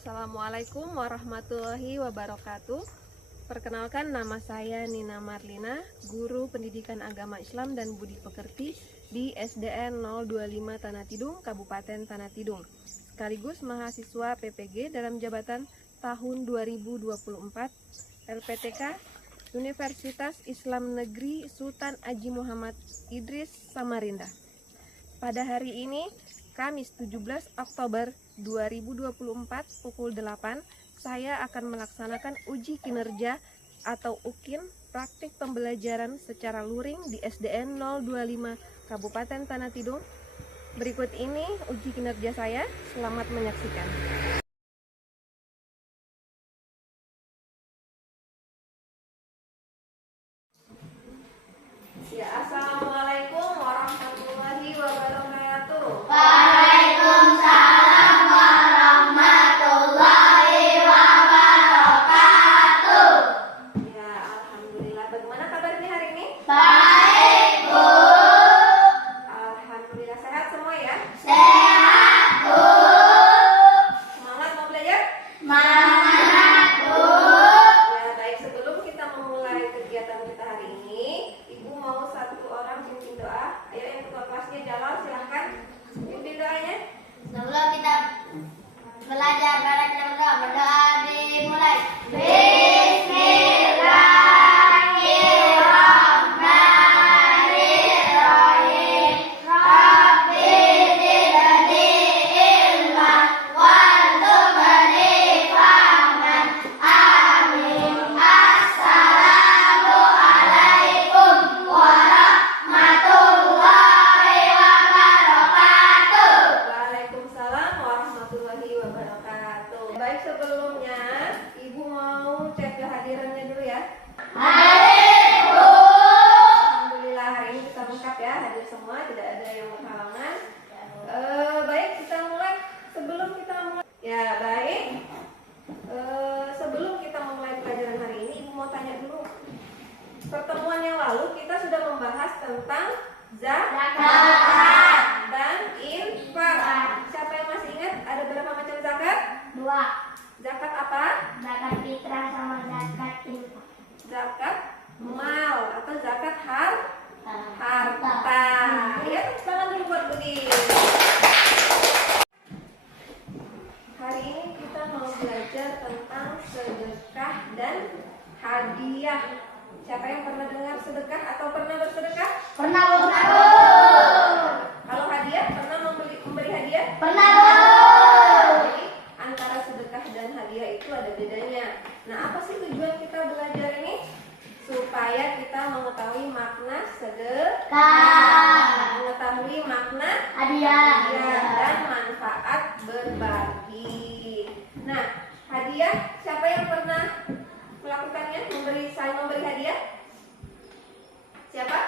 Assalamualaikum warahmatullahi wabarakatuh. Perkenalkan, nama saya Nina Marlina, guru pendidikan agama Islam dan budi pekerti di SDN 025 Tanah Tidung, Kabupaten Tanah Tidung, sekaligus mahasiswa PPG dalam jabatan tahun 2024 LPTK Universitas Islam Negeri Sultan Haji Muhammad Idris Samarinda. Pada hari ini, Kamis 17 Oktober 2024 pukul 8, saya akan melaksanakan uji kinerja atau UKIN praktik pembelajaran secara luring di SDN 025 Kabupaten Tanah Tidung. Berikut ini uji kinerja saya, selamat menyaksikan. Ya, Assalamualaikum warahmatullahi wabarakatuh. Waalaikumsalam warahmatullahi wabarakatuh. Ya, alhamdulillah. Bagaimana kabarnya hari ini? Baik, Bu. Alhamdulillah, sehat semua ya? Sehat, Bu. Semangat mau belajar? Semangat, Bu. Ya, baik, sebelum kita memulai kegiatan kita hari ini, Ibu mau satu orang pimpin doa. Ayo, yang ketua kelasnya Jalal, silahkan pimpin doanya. Sebelum kita belajar, mari kita berdoa dimulai. Bismillahirrahmanirrahim. Rabbi zidni ilman warzuqni fahman. Amin. Assalamualaikum warahmatullahi wabarakatuh. Waalaikumsalam warahmatullahi wabarakatuh. Baik, sebelumnya Ibu mau cek kehadirannya dulu ya. Hadir, Bu. Alhamdulillah, hari ini kita lengkap ya, hadir semua, tidak ada yang berhalangan. Baik, kita mulai. Sebelum kita mulai, ya baik. Sebelum kita memulai pelajaran hari ini, Ibu mau tanya dulu. Pertemuan yang lalu kita sudah membahas tentang zakat dan infak. Siapa yang masih ingat ada berapa macam zakat? 2. Zakat apa? Zakat fitrah sama zakat infak. Zakat mal atau zakat harta. Ya, tepuk tangan dulu buat Budi. Hari ini kita mau belajar tentang sedekah dan hadiah. Siapa yang pernah dengar sedekah atau pernah bersedekah? Pernah, Bu. Kalau hadiah, pernah memberi hadiah? Pernah, Bu. Jadi antara sedekah dan hadiah itu ada bedanya. Nah, apa sih tujuan kita belajar ini? Supaya kita mengetahui makna sedekah, mengetahui makna Hadiah. dan manfaat berbagi. Nah, hadiah, siapa yang pernah melakukannya? Saling memberi hadiah? Siapa?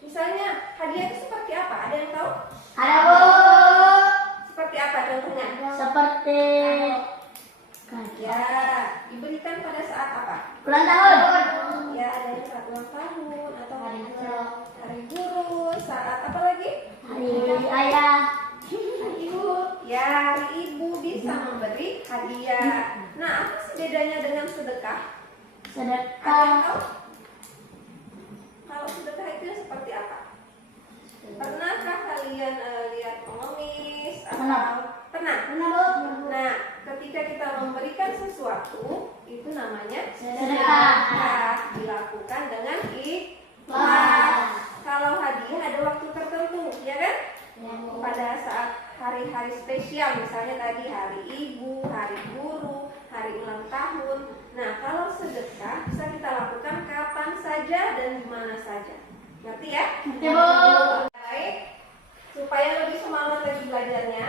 Misalnya, hadiah itu seperti apa? Ada yang tahu? Ada, Bu. Seperti apa contohnya? Seperti Ya, diberikan pada saat apa? ulang tahun. Ya, ada yang saat ulang tahun atau Hari guru. hari guru, saat apa lagi? Hari ayah. Hari ibu. Ya, hari ibu bisa memberi hadiah. Nah, apa sih bedanya dengan sedekah? Ada yang Sedekah. tahu? Kalau sedekah itu seperti apa? Pernahkah kalian lihat pengemis atau pernah? Nah, ketika kita memberikan sesuatu, itu namanya Sedekah. dilakukan dengan ikhlas. Kalau hadiah ada waktu tertentu, ya kan? Pada saat hari-hari spesial, misalnya tadi hari ibu, hari guru, hari ulang tahun. Nah, kalau sedekah bisa kita lakukan kapan saja dan di mana saja. Ngerti ya? Ngerti, Bu. Baik, supaya lebih semangat lagi belajarnya.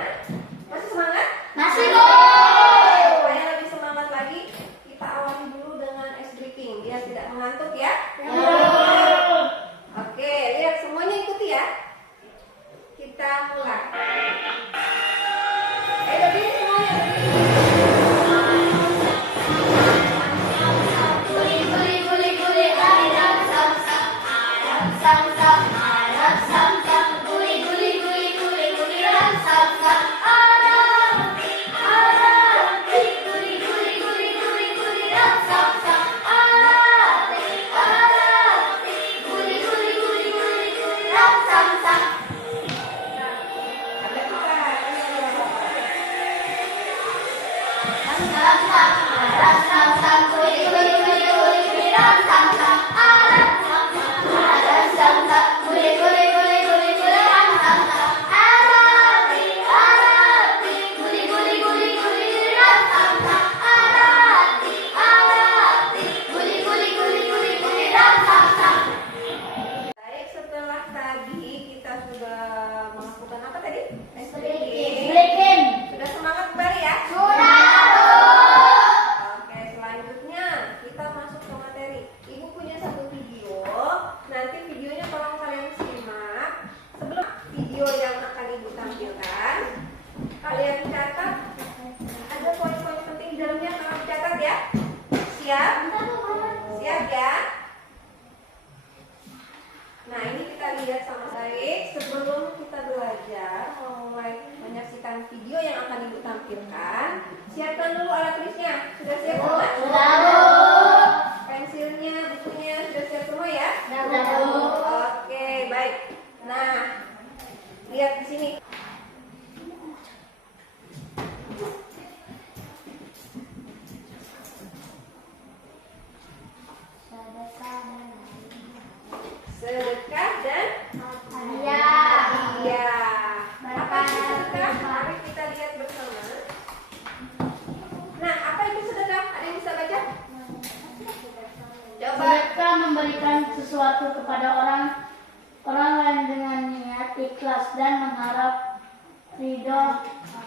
Masih semangat? Masih, Bu. Supaya lebih semangat lagi, kita awali dulu dengan ice breaking biar tidak mengantuk ya. Oke, lihat semuanya ikuti ya. Kita mulai. Berdiri semuanya, berdiri. Guli, guli, guli, guli, ayam, sam, sam, ayam, sam, sam, ayam, sam, sam, guli, guli, guli, guli, guli, ayam, sam, sam, ayam, ayam. Baik, setelah tadi kita sudah melakukan apa tadi? Breaking. Sudah semangat kembali ya? Sudah. Oke, selanjutnya kita masuk ke materi. Ibu punya satu video. Nanti videonya tolong kalian simak. Sebelum video yang akan ibu tampilkan, kalian catat. Ada poin-poin penting di dalamnya, kalian catat ya. Siap? Siap ya? Nah, ini kita lihat sama baik. Sebelum kita belajar, mulai menyaksikan video yang akan ibu tampilkan, siapkan dulu alat tulisnya. Sudah siap semua? Sudah, Bu. Pensilnya, bukunya sudah siap semua ya? Sudah, Bu. Oke, baik. Nah, lihat di sini. Sedekah dan iya. Apa itu sedekah? Mari kita lihat bersama. Nah, apa itu sedekah? Ada yang bisa baca? Coba. Sedekah memberikan sesuatu kepada orang lain dengan niat ikhlas dan mengharap ridho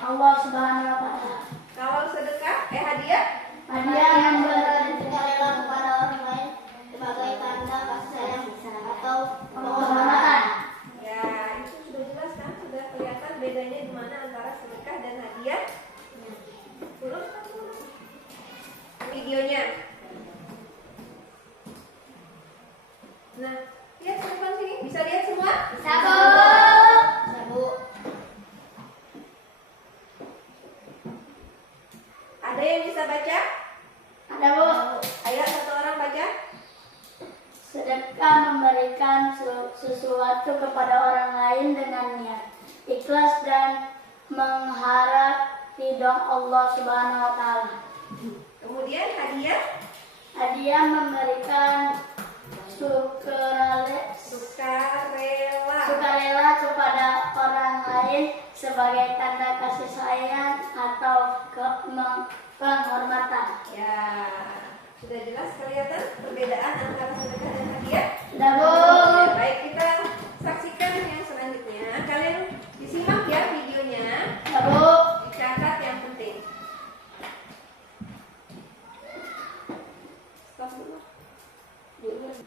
Allah Subhanahu wa taala. Kalau sedekah, hadiah? Hadiah memberi Rela kepada orang lain sebagai tanda kasih sayang atau penghormatan. Ya, itu sudah jelas kan? Sudah kelihatan bedanya di mana antara sedekah dan hadiah? Turun. Videonya. Nah, lihat ke depan sini. Bisa lihat semua? Sabu. Ada yang bisa baca? Ada, Bu. Ayo satu orang baca. Sedekah memberikan sesuatu kepada orang lain dengan niat ikhlas dan mengharap ridho Allah Subhanahu wa taala. Kemudian hadiah? Hadiah memberikan sukarela kepada orang lain sebagai tanda kasih sayang atau penghormatan. Ya, sudah jelas kelihatan perbedaan antara sedekah dan hadiah? Sudah, Bu. Oke, baik, kita saksikan yang selanjutnya. Kalian disimak ya videonya. Sudah, Bu. Dicatat yang penting. Stop dulu. Diulang.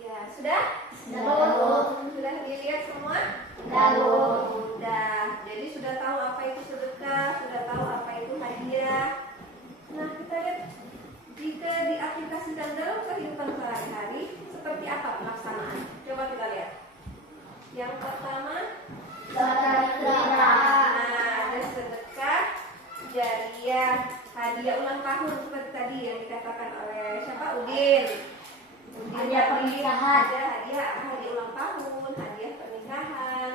Ya, sudah? Sudah dilihat semua? Sudah. Jadi sudah tahu apa itu sedekah, sudah tahu apa itu hadiah. Nah, kita lihat jika diaplikasikan dalam kehidupan sehari-hari seperti apa pelaksanaan. Coba kita lihat. Yang pertama, ada sedekah jariah, hadiah ulang tahun seperti tadi yang dikatakan oleh siapa? Udin. Hadiah pernikahan. Ada hadiah ulang tahun, hadiah pernikahan.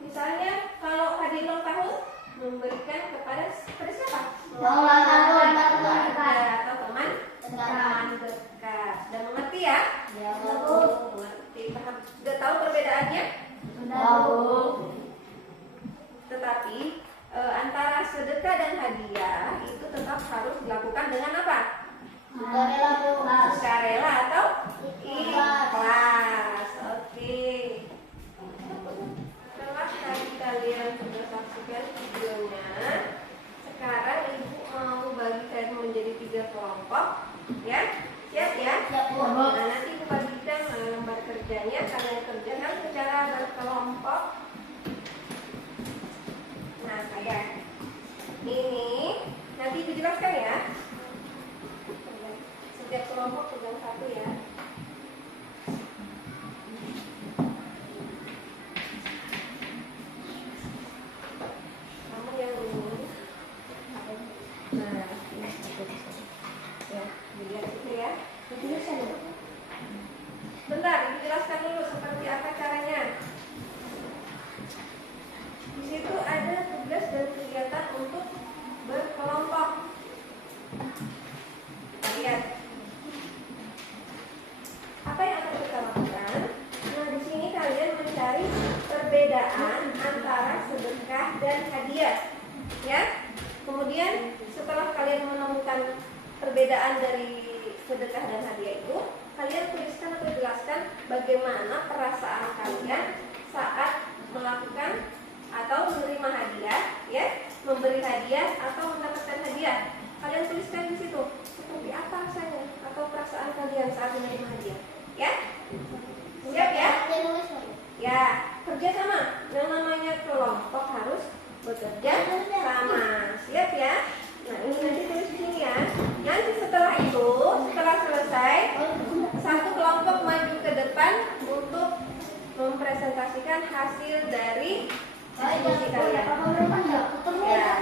Misalnya kalau hadiah ulang tahun memberikan kepada siapa? Ulang tahun. Keluarga atau teman dekat. Sudah mengerti ya? Mengerti, paham. Sudah tahu perbedaannya? Tetapi antara sedekah dan hadiah itu tetap harus dilakukan dengan apa? Sukarela atau ikhlas. Oke. Setelah tadi kalian sudah saksikan videonya, sekarang ibu mau bagi kalian menjadi 3 kelompok, ya? Siap ya? Nah, nanti ibu bagikan lembar kerjanya, kalian kerjakan secara berkelompok. Nah, kayak ini nanti Nanti dijelaskan ya. Setiap kelompok pegang satu ya. Kamu yang ini. Nah, ini ya, dilihat itu ya. Dijelaskan dulu. Bentar, dijelaskan dulu seperti apa caranya. Di situ ada tugas dan kegiatan untuk berkelompok. Kita lihat. Apa yang akan kita lakukan? Nah, di sini kalian mencari perbedaan antara sedekah dan hadiah. Ya. Kemudian setelah kalian menemukan perbedaan dari sedekah dan hadiah itu, kalian tuliskan atau jelaskan bagaimana perasaan kalian saat melakukan atau menerima hadiah, ya, memberi hadiah atau mendapatkan hadiah. Kalian tuliskan di situ seperti apa rasanya atau perasaan kalian saat menerima hadiah, ya. Siap ya? Ya, kerja sama. Yang namanya kelompok harus bekerja sama. Siap ya? Nah, ini nanti tulis di sini ya. Nanti setelah itu, setelah selesai, satu kelompok maju ke depan untuk mempresentasikan hasil dari diskusi kalian. Ya.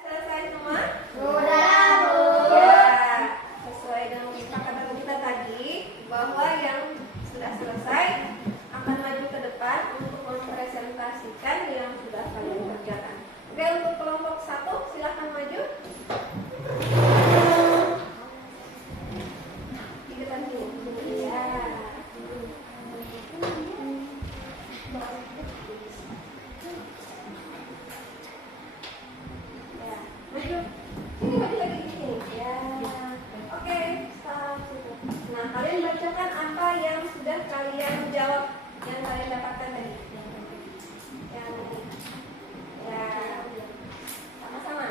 Selesai semua? Ya. Sesuai dengan kesepakatan kita tadi, bahwa yang sudah selesai akan maju ke depan untuk mempresentasikan yang sudah kalian kerjakan. Oke, untuk kelompok 1 silahkan maju. Di depan sini. Ya. Ya, maju. Sini maju lagi di sini. Ya. Oke, stop situ. Nah, kalian bacakan apa yang sudah kalian jawab, yang kalian dapatkan tadi. Yang ini. Ya. Sama-sama.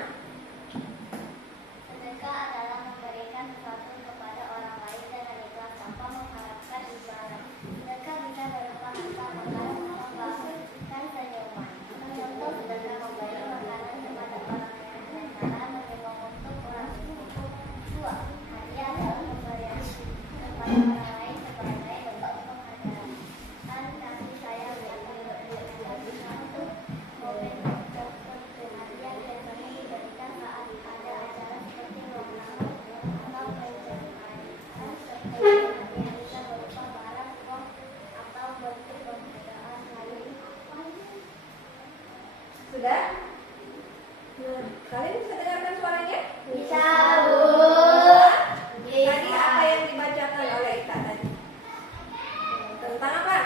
Sedekah adalah memberikan sesuatu kepada orang lain dengan ikhlas tanpa mengharapkan imbalan. Sedekah bisa berupa harta, makanan, uang, bahkan senyuman. Contoh sedekah memberi makanan kepada orang yang dengan cara menyumbang untuk orang tua. Hadiah adalah pemberian kepada orang lain sebagai bentuk penghargaan kasih sayang yang dilakukan untuk momen tertentu. Hadiah biasanya diberikan saat ada acara seperti ulang tahun atau penceritaan. Hadiah bisa berupa barang, uang, atau bentuk penghargaan lain. Sudah? Nah, kalian bisa dengarkan suaranya? Bisa, Bu. Tadi apa yang dibacakan oleh Ita tadi? Tentang apa?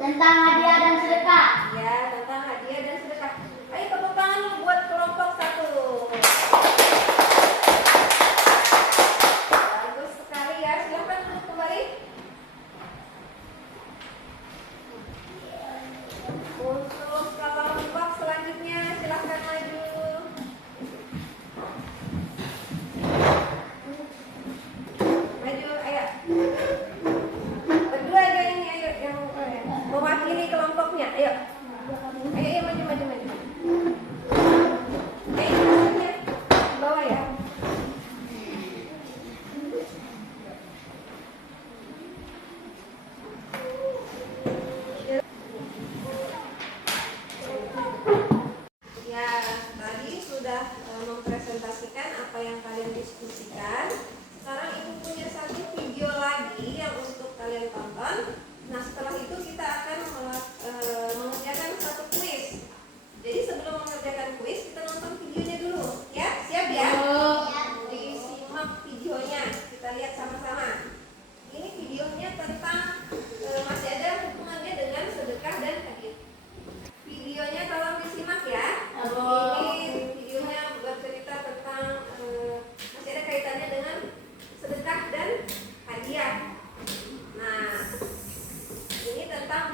Tentang hadiah dan sedekah. Ya, tentang hadiah dan sedekah. Ayo tepuk tangan dulu buat kelompok 1. Bagus sekali ya. Silahkan duduk kembali. Untuk kelompok selanjutnya silahkan maju. Maju, ayo. Berdua aja ini, ayo yang mewakili kelompoknya. Ayo. Ayo, maju, maju, maju. Hasilnya bawa ya. Ya, tadi sudah mempresentasikan apa yang kalian diskusikan. Sekarang Ibu punya satu video lagi yang untuk kalian tonton. Nah, setelah itu kita akan mengerjakan satu kuis. Jadi sebelum mengerjakan kuis, kita nonton videonya dulu. Ya, siap ya? Disimak videonya. Kita lihat sama-sama. Ini videonya tentang masih ada hubungannya dengan sedekah dan hadiah. Videonya tolong disimak ya. Ini videonya bercerita tentang masih ada kaitannya dengan sedekah dan hadiah. Nah, ini tentang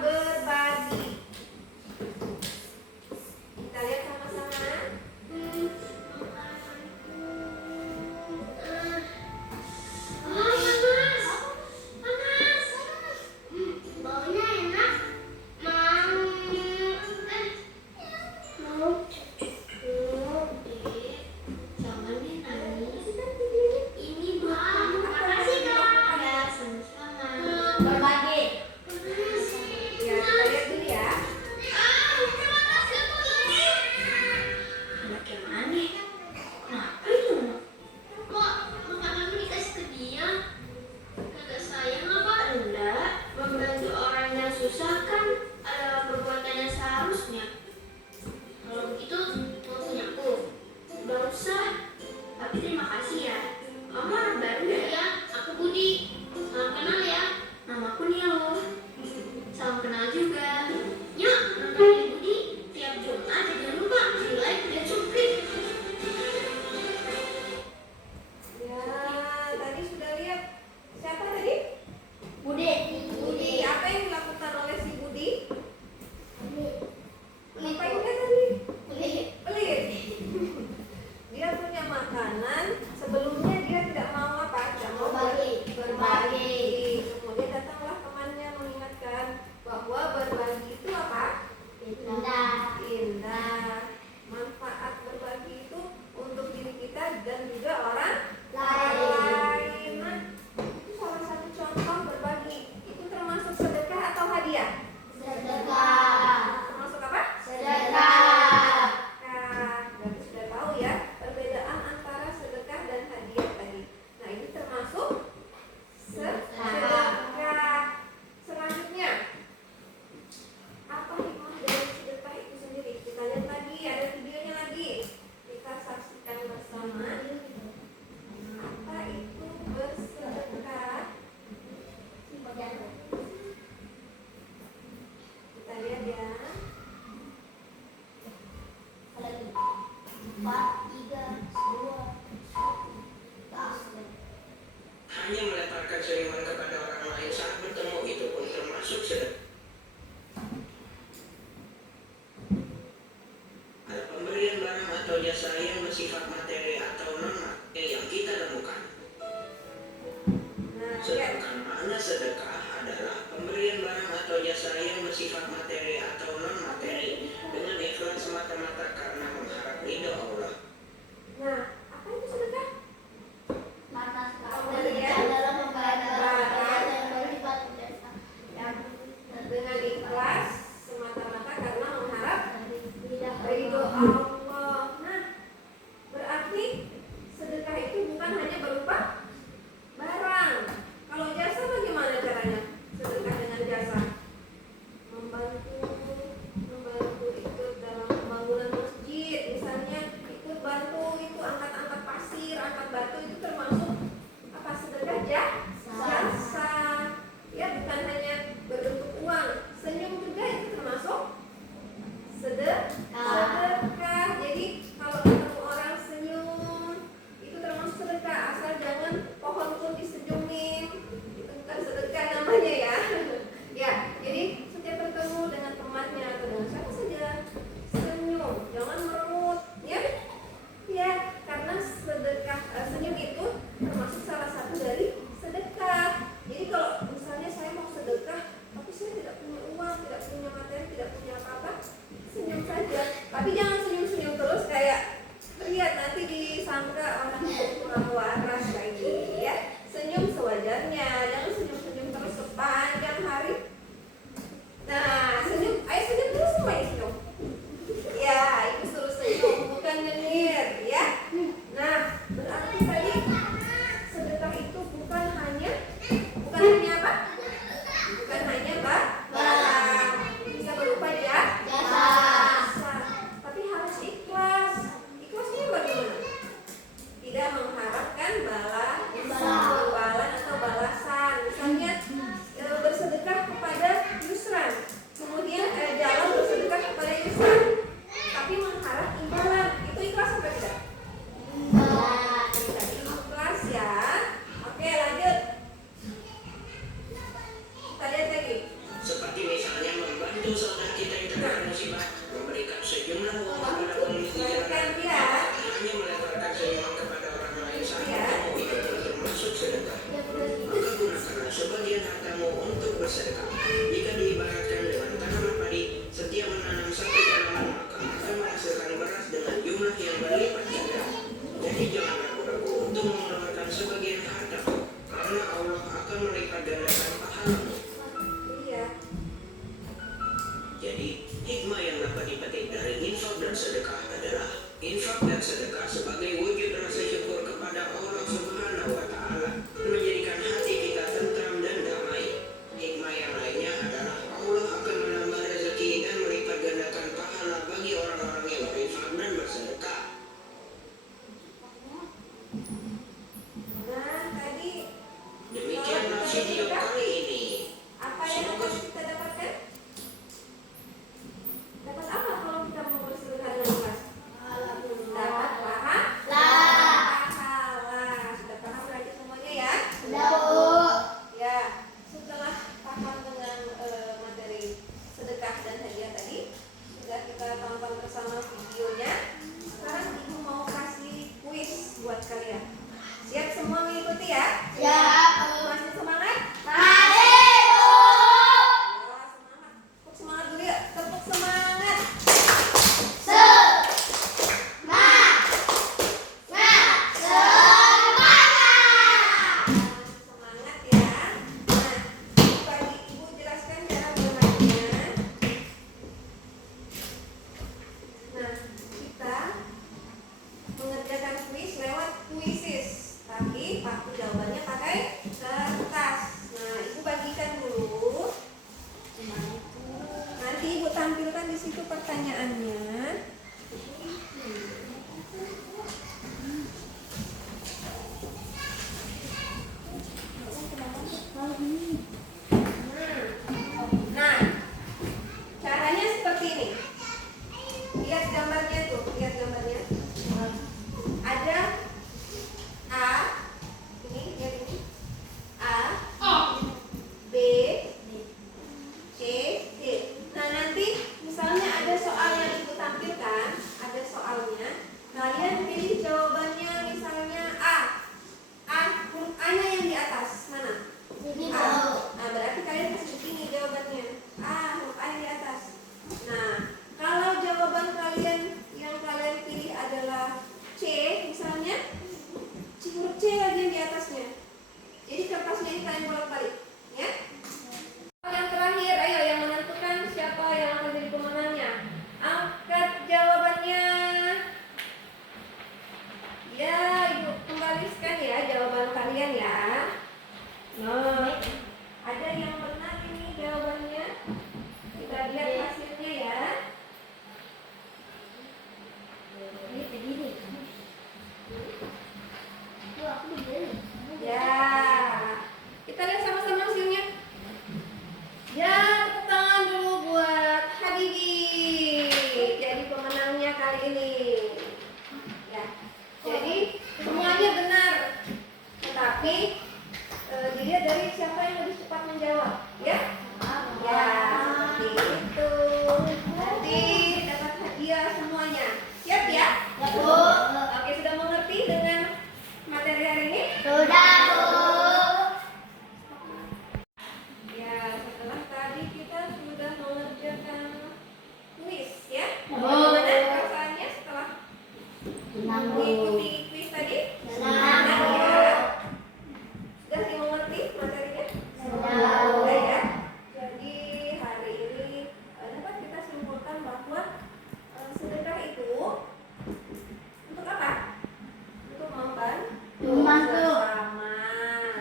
hanya melemparkan senyuman kepada orang lain saat bertemu itu pun termasuk sedekah. Ada pemberian barang atau jasa yang bersifat materi atau non-materi yang kita temukan. Sedangkan makna sedekah adalah pemberian barang atau jasa yang bersifat materi atau non-materi dengan ikhlas semata-mata karena mengharap ridho Allah. Nah, apa itu sedekah? Makna Pemberian adalah pemberian barang yang bersifat jasa yang Dengan ikhlas semata-mata karena mengharap tidak ridho Allah. Nah, berarti sedekah itu bukan hanya berupa barang. Kalau jasa bagaimana caranya? Sedekah dengan jasa, membantu ikut dalam pembangunan masjid, misalnya ikut bantu itu angkat-angkat pasir, angkat batu, itu termasuk apa? Sedekah jasa. Ya, bukan hanya berbentuk uang. Senyum juga itu termasuk sedekah. Jadi kalau ketemu orang senyum itu termasuk sedekah, asal jangan pohon pun disenyumin, itu bukan sedekah namanya ya. Ya, jadi setiap bertemu dengan temannya atau dengan siapa saja senyum, jangan meremut, ya. Ya, karena sedekah senyum itu termasuk salah satu dari sedekah. Jadi kalau misalnya saya mau sedekah tapi saya tidak punya uang, tidak punya materi, tidak punya apa-apa, senyum saja. Tapi jangan senyum-senyum terus kayak lihat nanti disangka orang yang kurang waras lagi, ya. Senyum sewajarnya, jangan senyum-senyum terus sepanjang hari. Nah, senyum, ayo senyum terus semua ya, senyum. Ya, itu suruh senyum, bukan nyengir, ya. Nah, berarti tadi sedekah itu bukan hanya apa? Bukan hanya barang, bisa berupa jasa. Tapi harus ikhlas. Ikhlasnya bagaimana? Tidak mengharapkan imbalan atau balasan. Misalnya bersedekah kepada Yusran, kemudian jalan bersedekah kepada Yusran, tapi mengharap imbalan. Itu ikhlas apa tidak? Tidak ikhlas ya. Oke, lanjut. Kita lihat lagi. Seperti misalnya membantu saudara kita yang terkena musibah, memberikan sejumlah uang kepada pemilik Lanjutkan jalan, dia. hanya melemparkan senyuman kepada orang lain saat bertemu itu pun termasuk sedekah. Maka gunakanlah sebagian hartamu untuk bersedekah. Jika diibaratkan dengan tanaman padi, setiap menanam satu tanaman maka akan menghasilkan beras dengan jumlah yang berlipat ganda. Jadi jangan ragu-ragu untuk mengeluarkan sebagian harta, karena Allah akan melipat gandakan pahala. Iya. Jadi, hikmah yang dapat dipetik dari infak dan sedekah adalah infak dan sedekah sebagai wujud rasa syukur kepada Allah Subhanahu wa Ta'ala, menjadikan hati kita tentram dan damai. Hikmah yang lainnya adalah Allah akan menambah rezeki dan melipat gandakan pahala bagi orang-orang yang berinfak dan bersedekah. Nah, tadi Demikianlah video kali ini. apa yang akan kita dapatkan? Dapat apa kalau kita mau bersedekah dengan ikhlas? Dapat pahala. Sudah paham lagi semuanya ya? Ya, setelah paham dengan materi sedekah dan hadiah tadi, sudah kita tonton bersama videonya. Sekarang ibu mau kasih kuis buat kalian. Siap semua mengikuti ya? Masih semangat? Ya, semangat. Tepuk semangat dulu ya. Tepuk semangat. Semangat ya. Nah, tadi ibu jelaskan cara bermainnya. Nah, kita mengerjakan kuis lewat kuisis, tapi waktu jawabannya pakai ini kalian bolak-balik, ya. Yang terakhir, ayo yang menentukan siapa yang akan jadi pemenangnya. Angkat jawabannya. Ya, Ibu kembalikan ya jawaban kalian ya. Nah, ada yang benar ini jawabannya. Kita lihat hasilnya ya. Ini begini. Ya, kita lihat sama-sama hasilnya. Ya, tepuk tangan dulu buat Habibi. Jadi pemenangnya kali ini. Ya, jadi semuanya benar. Tetapi dilihat dari siapa yang lebih cepat menjawab, ya? Ya, seperti itu. Nanti dapat hadiah semuanya. Siap ya? Oke, sudah mengerti dengan materi hari ini? Ya, setelah tadi kita sudah mengerjakan kuis ya. Bagaimana perasaannya setelah mengikuti kuis tadi? Senang ya. Sudah dimengerti materinya? Sudah ya. Jadi hari ini dapat kita simpulkan bahwa sedekah itu untuk apa? Untuk Membantu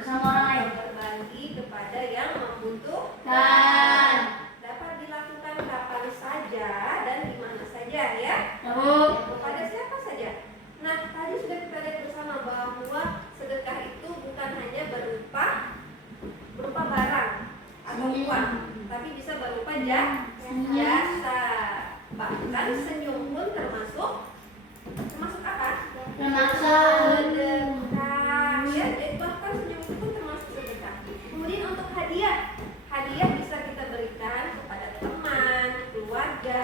sama orang lain. berbagi kepada yang membutuhkan. Dan Dapat dilakukan kapan saja dan di mana saja ya. Kepada siapa saja. Nah, tadi sudah kita lihat bersama bahwa sedekah itu bukan hanya berupa barang atau uang, tapi bisa berupa jasa. Bahkan senyum pun termasuk apa? Sedekah. Ya, jadi bahkan senyum itu pun termasuk sedekah. Kemudian untuk hadiah bisa kita berikan kepada teman, keluarga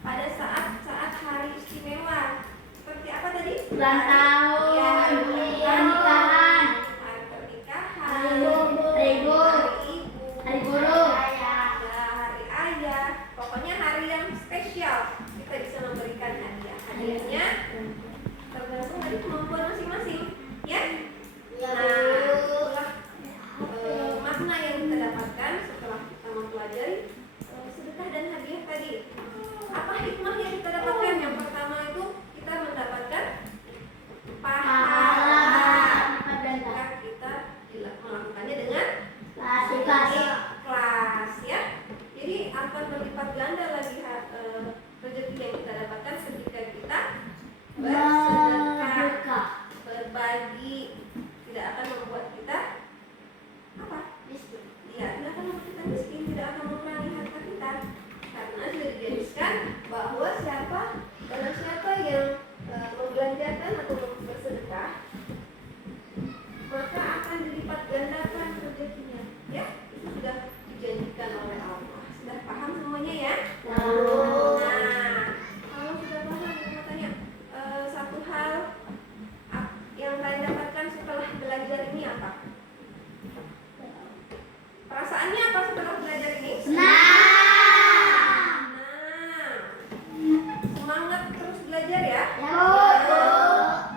pada saat hari istimewa. Seperti apa tadi? ulang tahun, Ya, pernikahan, hari pernikahan, hari ibu, hari guru. ya, hari ayah. Pokoknya hari yang spesial kita bisa memberikan hadiah. Hadiahnya tergantung dari kemampuan masing-masing, ya. Nah, itulah makna yang kita dapatkan setelah kita mempelajari sedekah dan hadiah tadi. Apa hikmah yang kita dapatkan? Yang pertama itu kita mendapatkan pahala jika kita melakukannya dengan ikhlas, ya. Jadi akan berlipat ganda lagi rezeki yang kita dapatkan ketika kita bersedekah, berbagi. Tidak akan membuat kita apa? Miskin. Ya, tidak akan membuat kita miskin, tidak akan mengurangi harta kita. Karena sudah dijelaskan bahwa siapa yang membelanjakan atau bersedekah, maka akan dilipat gandakan rezekinya. Ya, itu sudah dijanjikan oleh Allah. Sudah paham semuanya ya? Nah, kalau sudah paham, saya tanya satu hal yang kalian dapatkan setelah belajar ini apa? Perasaannya apa setelah belajar ini? Semangat terus belajar ya.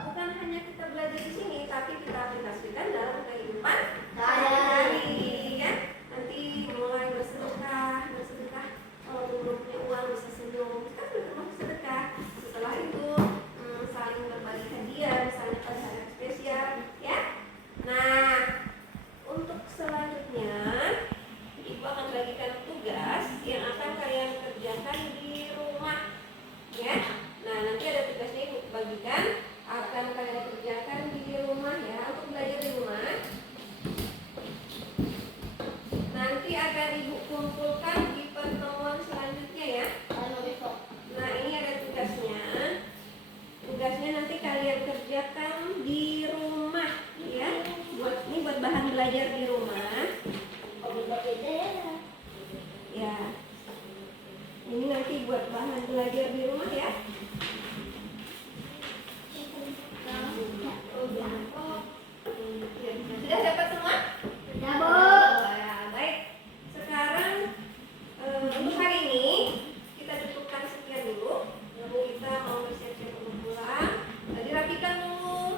Bukan hanya kita belajar di sini, tapi kita aplikasikan dalam kehidupan sehari-hari, ya. Nanti mulai bersedekah. Kalau belum punya uang bisa senyum, kita sudah termasuk sedekah. Setelah itu saling berbagi hadiah, misalnya pada hari spesial, ya. Nah, untuk selanjutnya Ibu akan bagikan tugas yang akan kalian kerjakan di rumah, ya. Nah, nanti ada tugasnya Ibu bagikan akan kalian kerjakan di rumah ya, untuk belajar di rumah. Nanti akan Ibu kumpulkan di pertemuan selanjutnya ya. Nah, ini ada tugasnya. Tugasnya nanti kalian kerjakan di rumah ya. Buat bahan belajar di rumah. Ya. Ini nanti buat bahan belajar di rumah ya. Sudah dapat semua? Ya, Bu. Ya, baik. Sekarang untuk hari ini kita cukupkan sekian dulu. Kita mau bersiap-siap untuk pulang. Dirapikan dulu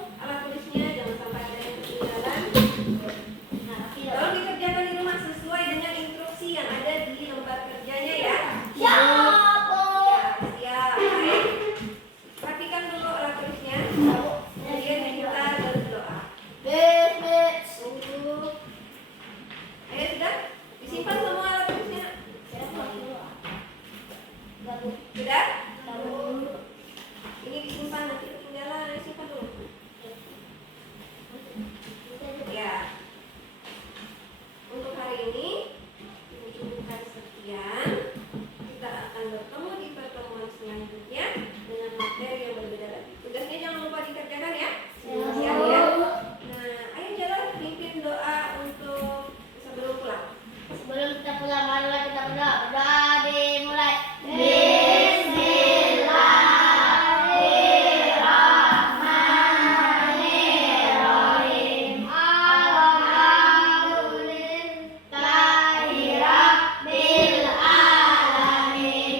Kemudian kita berdoa. Tunggu. Ayo sudah disimpan semua alat tulisnya. Sudah? Ini disimpan, nanti ketinggalan. Ayo simpan dulu. Ya. Untuk hari ini cukupkan sekian. Kita akan bertemu di pertemuan selanjutnya dengan materi yang berbeda lagi. Tugasnya jangan lupa dikerjakan ya. Siap ya. Nah, ayo jalan pimpin doa untuk sebelum pulang. Sebelum kita pulang, marilah kita berdoa. Berdoa dimulai. Bismillahirrahmanirrahim. Alhamdulillahirabbil alamin.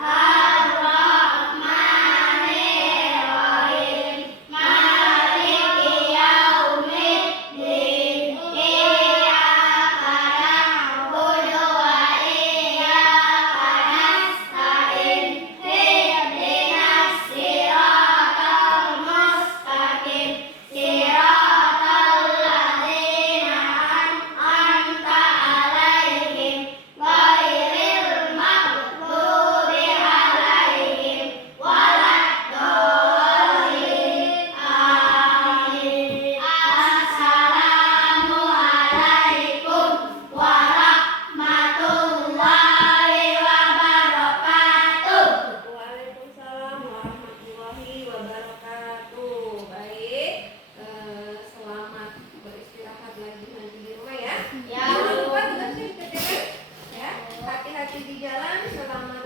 Ar-Rahmanirrahim. Maliki yaumiddin. Iyyaka na'budu wa iyyaka nasta'in. Ihdinas siratal mustaqim. Siratal ladzina an'amta 'alaihim ghairil maghdubi 'alaihim waladdallin. Amin. Assalamualaikum warahmatullahi wabarakatuh. Waalaikumsalam warahmatullahi wabarakatuh. Baik, selamat beristirahat lagi nanti di rumah ya. Ya. Jangan lupa tugasnya dikerjakan ya. Hati-hati di jalan. Selamat